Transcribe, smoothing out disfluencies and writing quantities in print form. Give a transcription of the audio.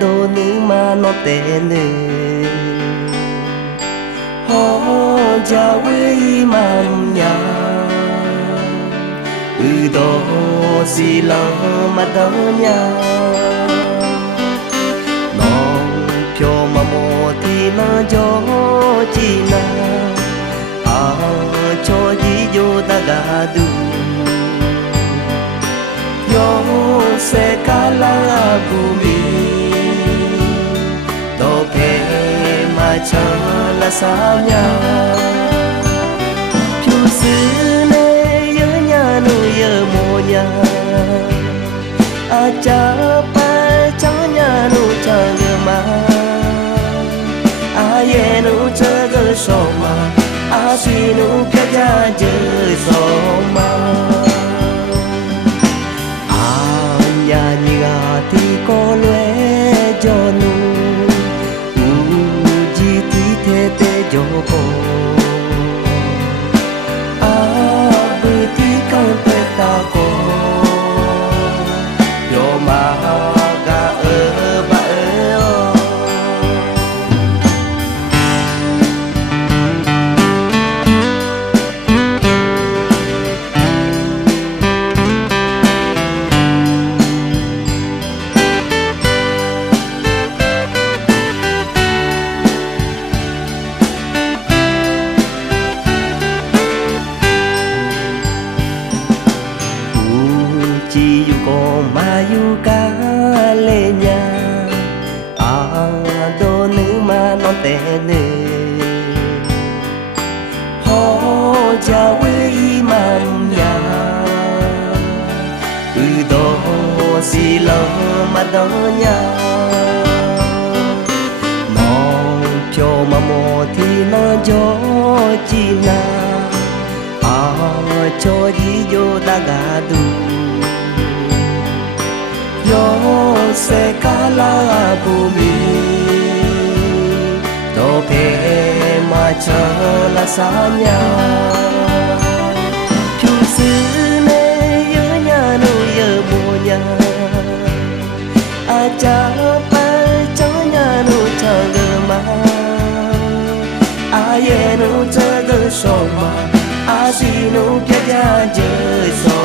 đồ nữ mà nó tệ nữ họ cha quê mam nhà đó xì lăng mà đó nhà nó cho mà mò thì nó cho chi na cho gì vô ta gà du yo se kala bumi to pe ma cha la sa nya chu sư ne yơ nya nu yơ mo nya a cha pa cha nya nu cha ge ma a ye nu cha ge so ma a si nu ka ja je so ma nhà nhà thì có lẽ cho nu chỉ tí thế thế cho cô bữa tí con tê ta cô yo mà ga ở ba ở chỉ yêu con mà yêu cả lệ nhà đồ nữ mà non tệ nữ họ cha quê mam nhà đó xì lơ mà đó nhà nó cho mà mò thì nó cho chi na cho gì vô ta gà du yo se kala bumi to pe ma cha la sa nya chu sư ne yơ nya nu yơ mo nya a cha pa cha nya nu cha ge ma a ye nu cha ge so ma a si nu kya ja je so